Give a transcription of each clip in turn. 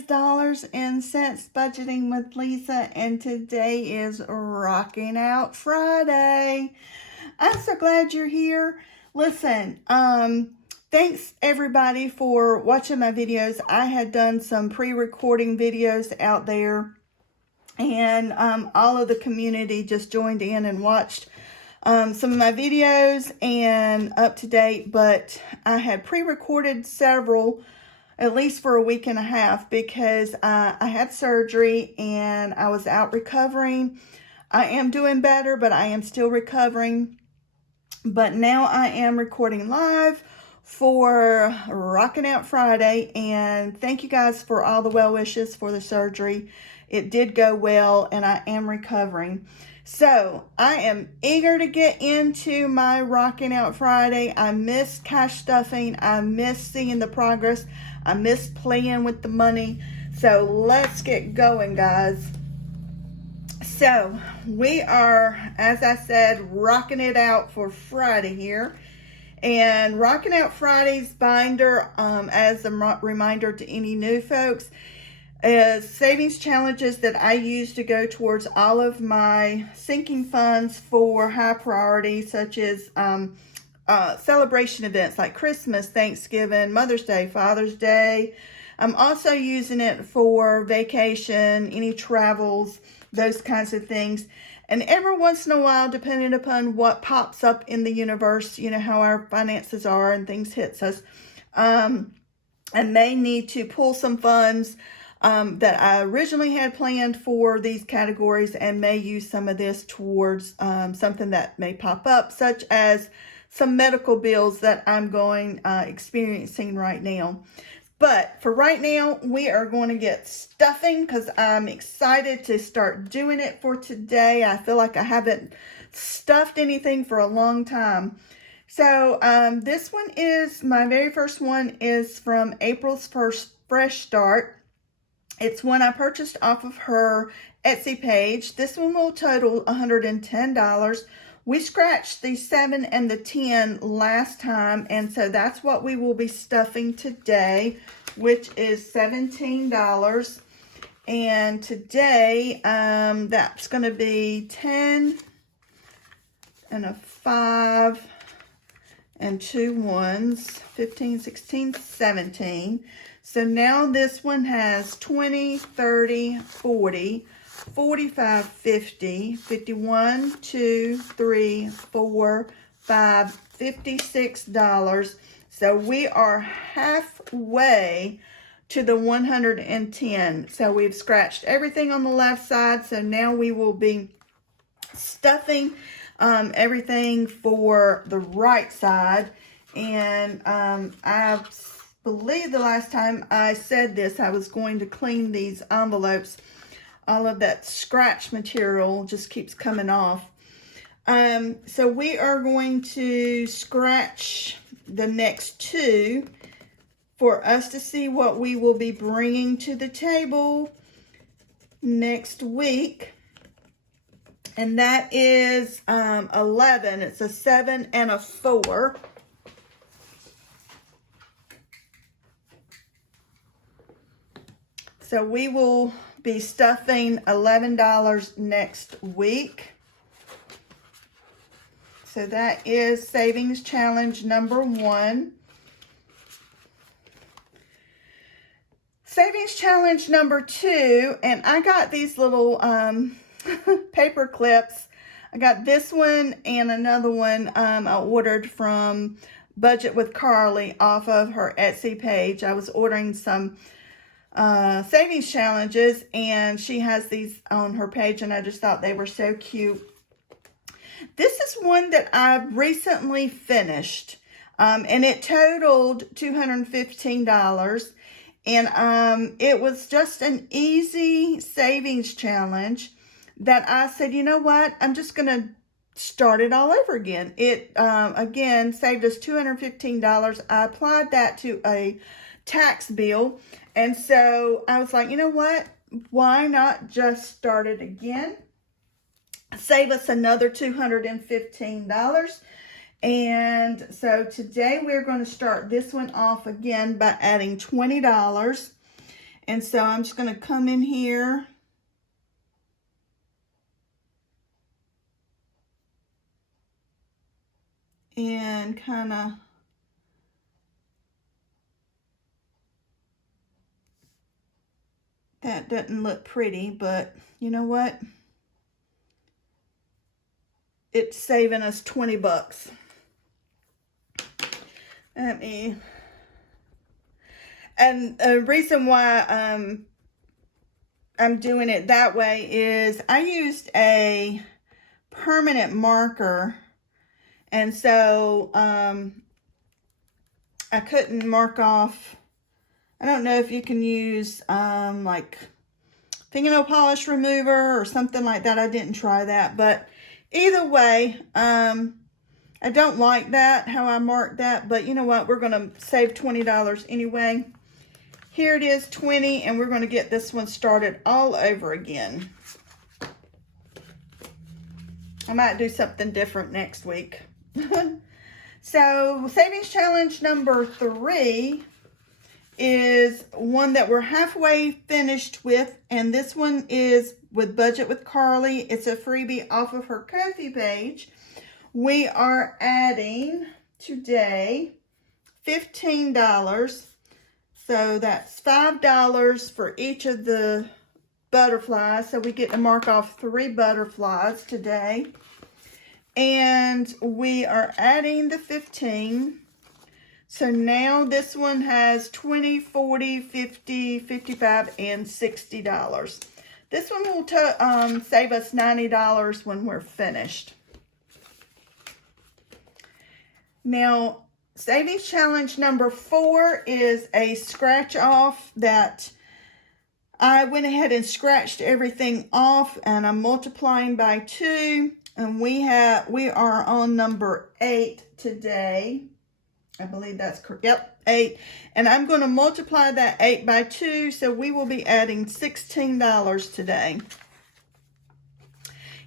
is Dollars and Cents Budgeting with Lisa, and today is Rocking Out Friday. I'm so glad you're here. Listen, thanks everybody for watching my videos. I had done some pre-recording videos out there, and all of the community just joined in and watched some of my videos and up to date, but I had pre-recorded several at least for a week and a half because I had surgery and I was out recovering. I am doing better, but I am still recovering. But now I am recording live for Rocking Out Friday, and thank you guys for all the well wishes for the surgery. It did go well and I am recovering. So I am eager to get into my Rocking Out Friday. I miss cash stuffing. I miss seeing the progress. I miss playing with the money. So let's get going, guys. So we are, as I said, rocking it out for Friday here. And Rocking Out Friday's binder, as a reminder to any new folks, is savings challenges that I use to go towards all of my sinking funds for high priority, such as celebration events like Christmas, Thanksgiving, Mother's Day, Father's Day. I'm also using it for vacation, any travels, those kinds of things. And every once in a while, depending upon what pops up in the universe, you know, how our finances are and things hits us, I may need to pull some funds that I originally had planned for these categories and may use some of this towards something that may pop up, such as some medical bills that I'm experiencing right now. But for right now, we are going to get stuffing because I'm excited to start doing it for today. I feel like I haven't stuffed anything for a long time. So this one is, my very first one is from April's First Fresh Start. It's one I purchased off of her Etsy page. This one will total $110. We scratched the 7 and the 10 last time, and so that's what we will be stuffing today, which is $17. And today, that's going to be 10 and a 5 and 2 ones, 15, 16, 17. So now this one has 20, 30, 40, 45, 50, 51, 2, 3, 4, 5, $56. So we are halfway to the 110. So we've scratched everything on the left side. So now we will be stuffing everything for the right side. And I believe the last time I said this, I was going to clean these envelopes. All of that scratch material just keeps coming off. So we are going to scratch the next two for us to see what we will be bringing to the table next week. And that is 11. It's a 7 and a 4. So we will be stuffing $11 next week. So that is savings challenge number 1. Savings challenge number 2, and I got these little paper clips. I got this one and another one I ordered from Budget with Carly off of her Etsy page. I was ordering some savings challenges, and she has these on her page, and I just thought they were so cute. This is one that I've recently finished, and it totaled $215, and it was just an easy savings challenge that I said, you know what, I'm just gonna start it all over again. It again saved us $215. I applied that to a tax bill, and so I was like, you know what, why not just start it again, save us another $215. And so today we're going to start this one off again by adding $20, And so I'm just going to come in here and kind of that doesn't look pretty, but you know what? It's saving us 20 bucks. And the reason why I'm doing it that way is I used a permanent marker, and so I couldn't mark off. I don't know if you can use like fingernail polish remover or something like that. I didn't try that, but either way, I don't like that, how I marked that, but you know what? We're going to save $20 anyway. Here it is, 20, and we're going to get this one started all over again. I might do something different next week. So, savings challenge number 3 is one that we're halfway finished with, and this one is with Budget with Carly. It's a freebie off of her Ko-fi page. We are adding today $15. So that's $5 for each of the butterflies. So we get to mark off 3 butterflies today. And we are adding the 15. So now this one has 20, 40, 50, 55, and $60. This one will save us $90 when we're finished. Now, savings challenge number 4 is a scratch off that I went ahead and scratched everything off, and I'm multiplying by 2, and we are on number 8 today. I believe that's correct. Yep, 8. And I'm going to multiply that 8 by 2, so we will be adding $16 today.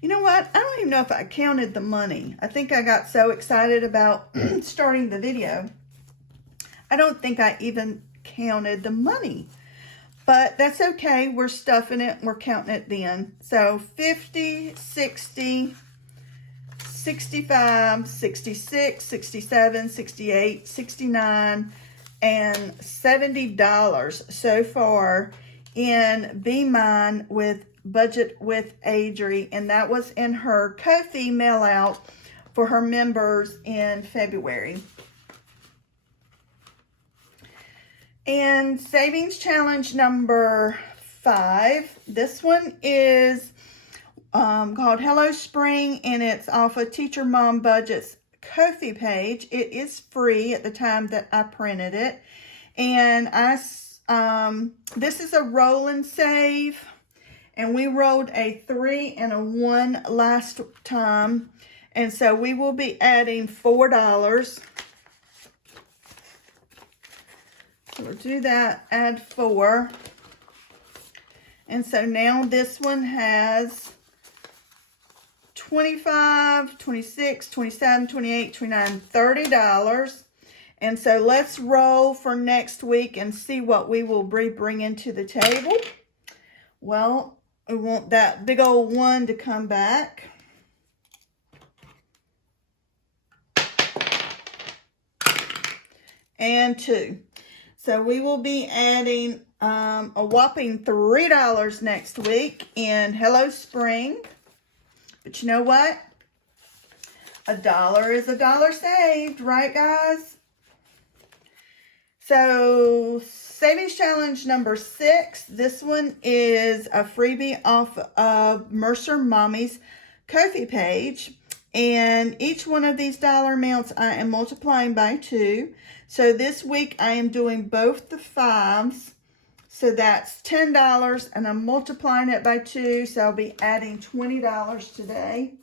You know what? I don't even know if I counted the money. I think I got so excited about starting the video. I don't think I even counted the money. But that's okay. We're stuffing it. We're counting it then. So 50, 60, 65, 66, 67, 68, 69, and $70 so far in Be Mine with Budget with Adri, and that was in her Ko-fi mail out for her members in February. And savings challenge number 5. This one is called Hello Spring, and it's off of Teacher Mom Budget's Ko-fi page. It is free at the time that I printed it, and this is a roll and save. And we rolled a 3 and a 1 last time. And so we will be adding $4. So we'll do that, add 4. And so now this one has 25, 26, 27, 28, 29, $30. And so let's roll for next week and see what we will be bringing to the table. Well, we want that big old 1 to come back. And 2. So we will be adding a whopping $3 next week in Hello Spring. But you know what? $1 is $1 saved, right guys? So savings challenge number 6. This one is a freebie off of Mercer Mommy's Ko-fi page. And each one of these dollar amounts I am multiplying by 2. So this week I am doing both the 5s. So that's $10, and I'm multiplying it by 2. So I'll be adding $20 today.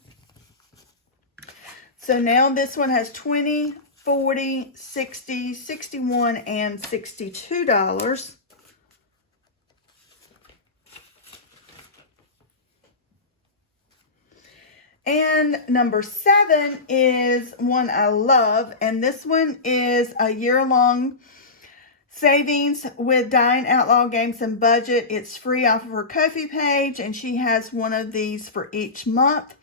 So now this one has 20, 40, 60, 61, and $62. And number 7 is one I love, and this one is a year-long Savings with Dying Outlaw Games and Budget. It's free off of her Ko-fi page, and she has one of these for each month.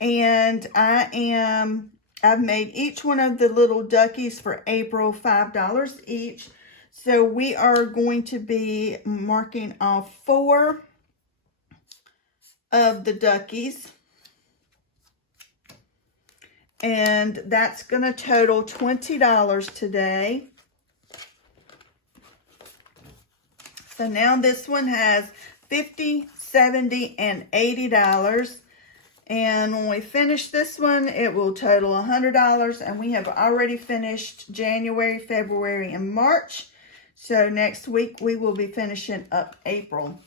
And I've made each one of the little duckies for April $5 each. So we are going to be marking off 4 of the duckies. And that's going to total $20 today. So now this one has $50, $70, and $80. And when we finish this one, it will total $100. And we have already finished January, February, and March. So next week we will be finishing up April.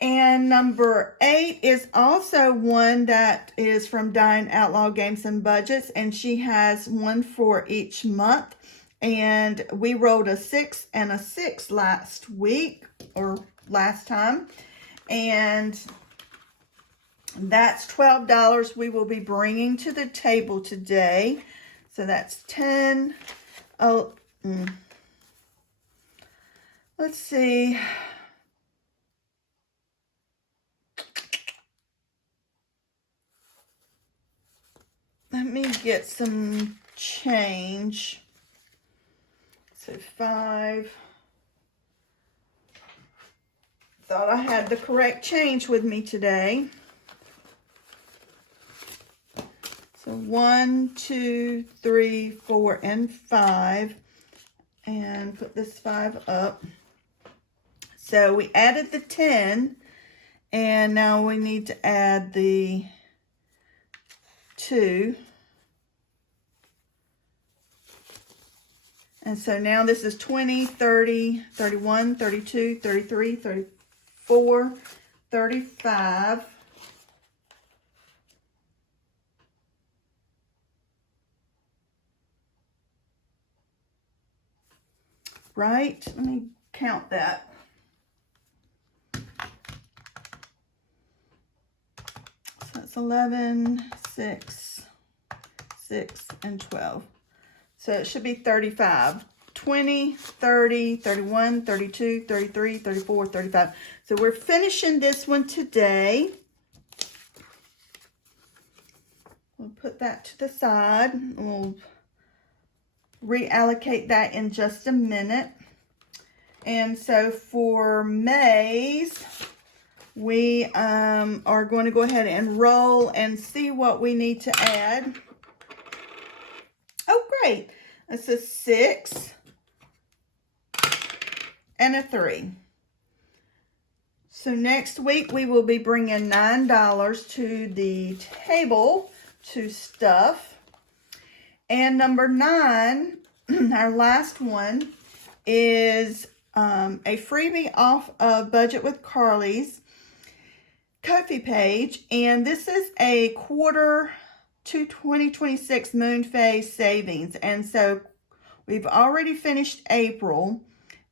And number 8 is also one that is from Dying Outlaw Games and Budgets. And she has one for each month. And we rolled a 6 and a 6 last week or last time. And that's $12 we will be bringing to the table today. So that's 10. Oh, let's see. Let me get some change. So 5. Thought I had the correct change with me today. So 1, 2, 3, 4, and 5. And put this 5 up. So we added the 10. And now we need to add the 2. And so now this is 20, 30, 31, 32, 33, 34, 35. Right? Let me count that. So that's 11, 6, 6, and 12. So it should be 35. 20, 30, 31, 32, 33, 34, 35. So we're finishing this one today. We'll put that to the side. We'll reallocate that in just a minute. And so for May's, we are going to go ahead and roll and see what we need to add. Oh, great. It's a 6 and a 3. So next week we will be bringing $9 to the table to stuff. And number 9, our last one, is a freebie off of Budget with Carly's Ko-fi page. And this is a quarter to 2026 moon phase savings. And so we've already finished April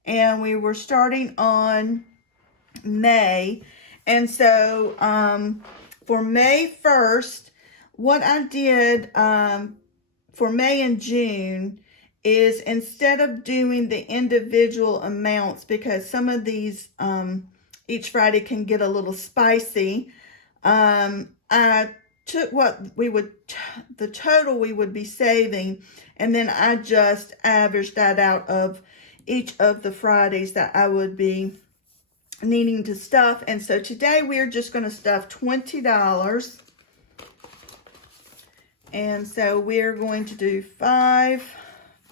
and we were starting on May. And so for May 1st, what I did for May and June is instead of doing the individual amounts, because some of these each Friday can get a little spicy, I took what we would, the total we would be saving, and then I just averaged that out of each of the Fridays that I would be needing to stuff. And so today we're just going to stuff $20. And so we're going to do 5,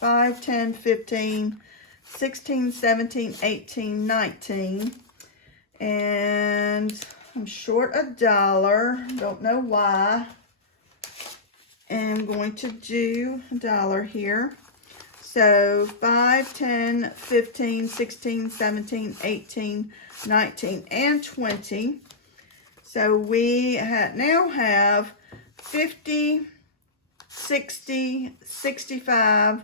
10, 15, 16, 17, 18, 19. And I'm short $1. Don't know why. And I'm going to do $1 here. So 5, 10, 15, 16, 17, 18, 19, and 20. So we now have 50, 60, 65,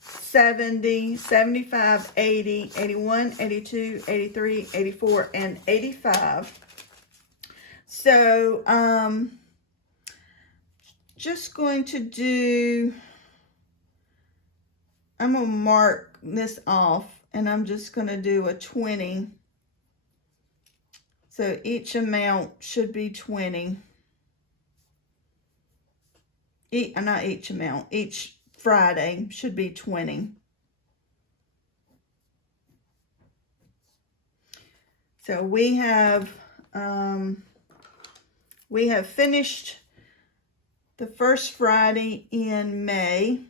70, 75, 80, 81, 82, 83, 84, and 85. So, just going to do, I'm going to mark this off, and I'm just going to do a 20. So each amount should be 20. Not each amount, each Friday should be 20. So we have finished the first Friday in May.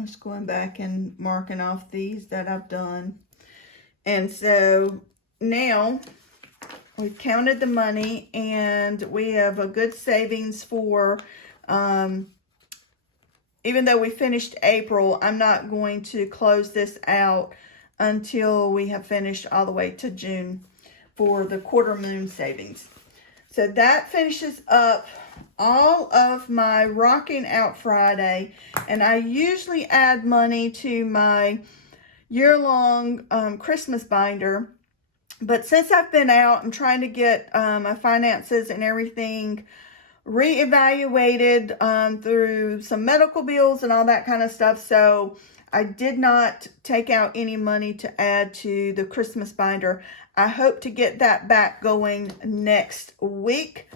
Just going back and marking off these that I've done. And so now we've counted the money, and we have a good savings for, even though we finished April, I'm not going to close this out until we have finished all the way to June for the quarter moon savings. So that finishes up all of my Rocking Out Friday, and I usually add money to my year-long Christmas binder, but since I've been out, I'm trying to get my finances and everything reevaluated through some medical bills and all that kind of stuff, so I did not take out any money to add to the Christmas binder. I hope to get that back going next week,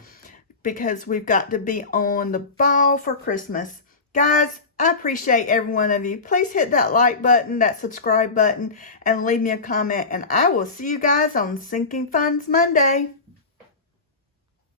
because we've got to be on the ball for Christmas. Guys, I appreciate every one of you. Please hit that like button, that subscribe button, and leave me a comment. And I will see you guys on Sinking Funds Monday.